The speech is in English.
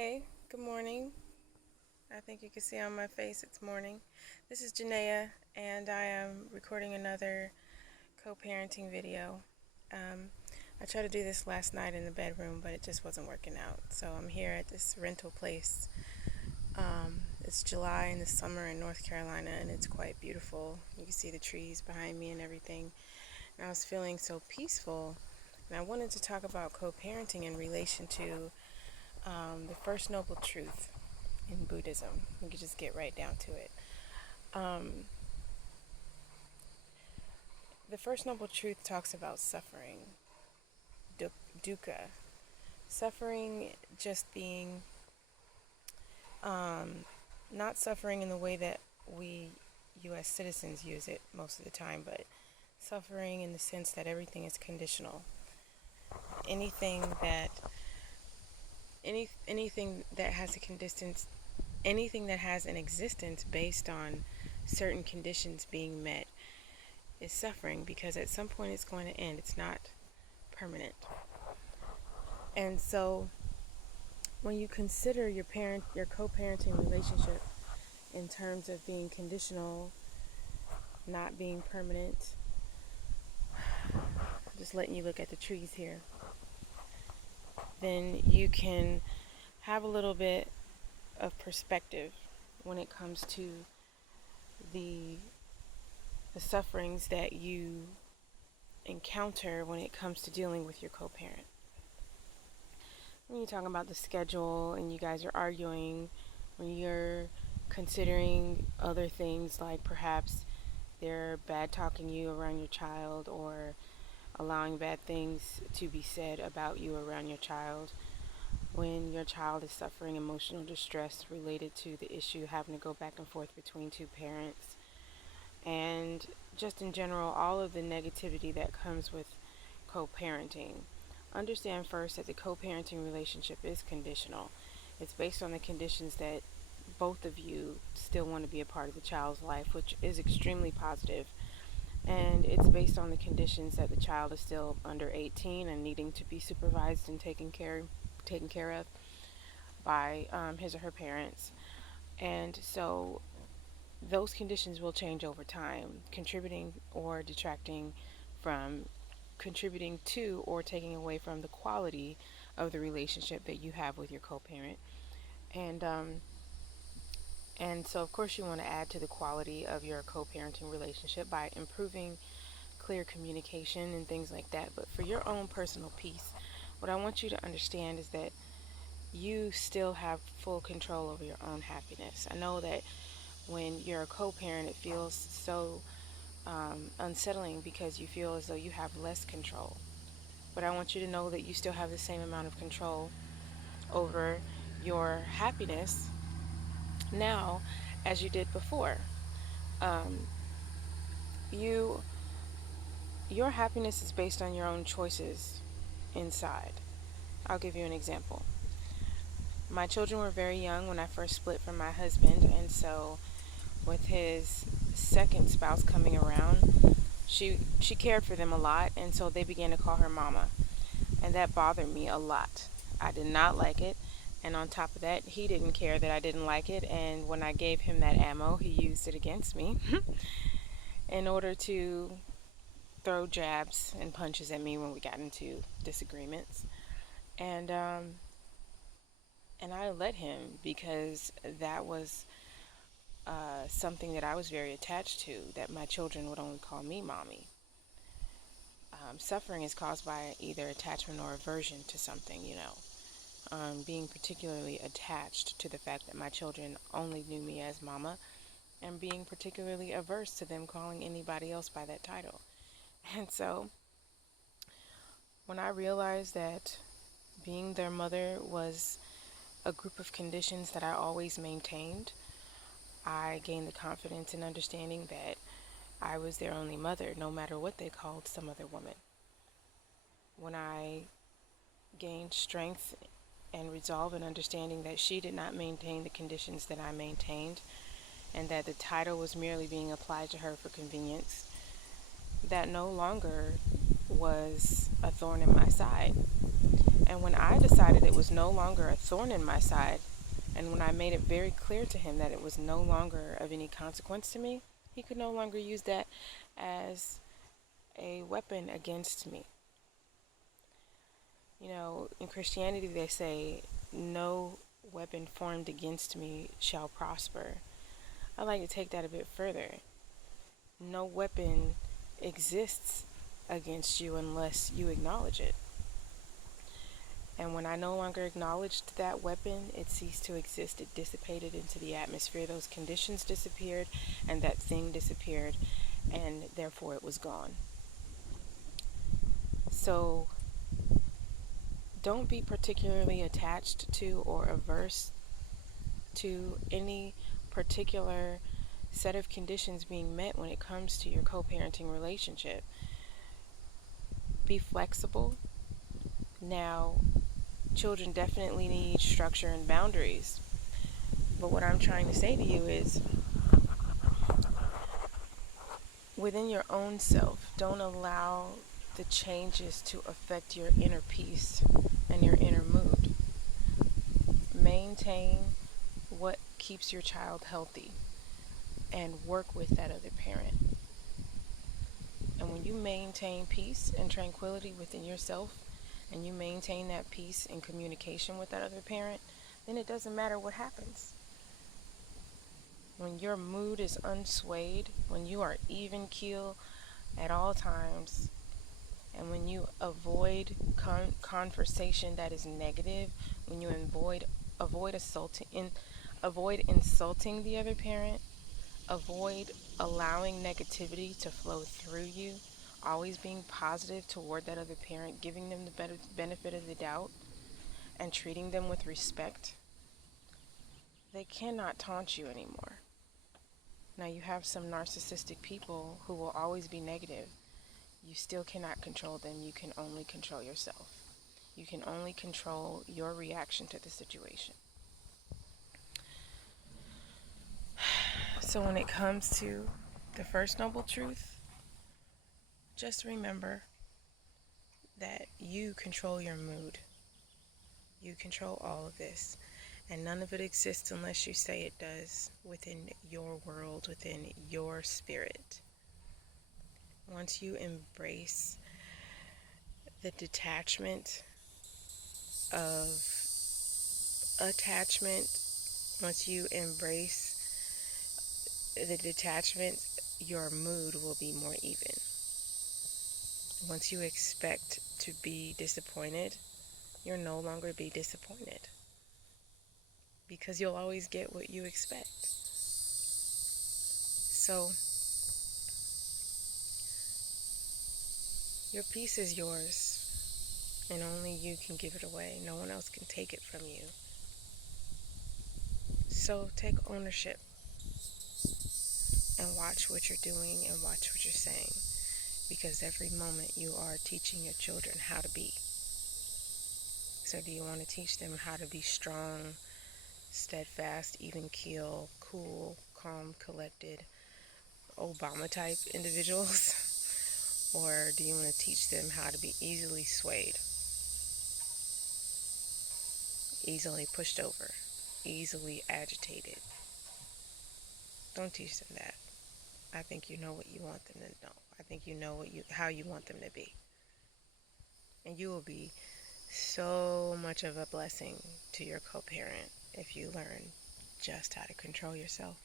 Hey, good morning. I think you can see on my face it's morning. This is Janaea, and I am recording another co-parenting video. I tried to do this last night in the bedroom, but it just wasn't working out. So I'm here at this rental place. It's July in the summer in North Carolina, and it's quite beautiful. You can see the trees behind me and everything. And I was feeling so peaceful, and I wanted to talk about co-parenting in relation to the first noble truth in Buddhism. We could just get right down to it. The first noble truth talks about suffering, dukkha. Suffering just being not suffering in the way that we U.S. citizens use it most of the time, but suffering in the sense that everything is conditional. Anything that has anything that has an existence based on certain conditions being met is suffering, because at some point it's going to end. It's not permanent. And so when you consider your co-parenting relationship in terms of being conditional, not being permanent, just letting you look at the trees here, then you can have a little bit of perspective when it comes to the sufferings that you encounter when it comes to dealing with your co-parent. When you're talking about the schedule and you guys are arguing, when you're considering other things like perhaps they're bad talking you around your child, or allowing bad things to be said about you around your child, when your child is suffering emotional distress related to the issue having to go back and forth between two parents, and just in general all of the negativity that comes with co-parenting. Understand first that the co-parenting relationship is conditional. It's based on the conditions that both of you still want to be a part of the child's life, which is extremely positive. And it's based on the conditions that the child is still under 18 and needing to be supervised and taken care of by his or her parents. And so those conditions will change over time, contributing or detracting from, contributing to or taking away from the quality of the relationship that you have with your co-parent. And so of course you want to add to the quality of your co-parenting relationship by improving clear communication and things like that. But for your own personal peace, what I want you to understand is that you still have full control over your own happiness. I know that when you're a co-parent, it feels so unsettling because you feel as though you have less control. But I want you to know that you still have the same amount of control over your happiness now as you did before. Your happiness is based on your own choices inside. I'll give you an example. My children were very young when I first split from my husband, and so with his second spouse coming around, she cared for them a lot, and so they began to call her mama, and that bothered me a lot. I did not like it, and on top of that, he didn't care that I didn't like it, and when I gave him that ammo, he used it against me in order to throw jabs and punches at me when we got into disagreements. And I let him, because that was something that I was very attached to, that my children would only call me mommy. Suffering is caused by either attachment or aversion to something, being particularly attached to the fact that my children only knew me as mama, and being particularly averse to them calling anybody else by that title. And so when I realized that being their mother was a group of conditions that I always maintained, I gained the confidence and understanding that I was their only mother, no matter what they called some other woman. When I gained strength and resolve and understanding that she did not maintain the conditions that I maintained, and that the title was merely being applied to her for convenience, that no longer was a thorn in my side. And when I decided it was no longer a thorn in my side, and when I made it very clear to him that it was no longer of any consequence to me, he could no longer use that as a weapon against me. You know, in Christianity they say, no weapon formed against me shall prosper. I like to take that a bit further. No weapon exists against you unless you acknowledge it. And when I no longer acknowledged that weapon, it ceased to exist. It dissipated into the atmosphere. Those conditions disappeared, and that thing disappeared, and therefore it was gone. So don't be particularly attached to or averse to any particular set of conditions being met when it comes to your co-parenting relationship. Be flexible. Now, children definitely need structure and boundaries. But what I'm trying to say to you is, within your own self, don't allow the changes to affect your inner peace and your inner mood. Maintain what keeps your child healthy and work with that other parent. And when you maintain peace and tranquility within yourself, and you maintain that peace in communication with that other parent, then it doesn't matter what happens. When your mood is unswayed, when you are even keel at all times, and when you avoid conversation that is negative, when you avoid insulting the other parent, avoid allowing negativity to flow through you, always being positive toward that other parent, giving them the benefit of the doubt, and treating them with respect, they cannot taunt you anymore. Now, you have some narcissistic people who will always be negative. You still cannot control them. You can only control yourself. You can only control your reaction to the situation. So when it comes to the first noble truth, just remember that you control your mood. You control all of this. And none of it exists unless you say it does within your world, within your spirit. Once you embrace the detachment of attachment, once you embrace the detachment, your mood will be more even. Once you expect to be disappointed, you'll no longer be disappointed, because you'll always get what you expect. So, your peace is yours, and only you can give it away. No one else can take it from you. So, take ownership and watch what you're doing and watch what you're saying, because every moment you are teaching your children how to be. So, do you want to teach them how to be strong, steadfast, even keel, cool, calm, collected, Obama type individuals? Or do you want to teach them how to be easily swayed, easily pushed over, easily agitated? Don't teach them that. I think you know what you want them to know. I think you know how you want them to be. And you will be so much of a blessing to your co-parent if you learn just how to control yourself.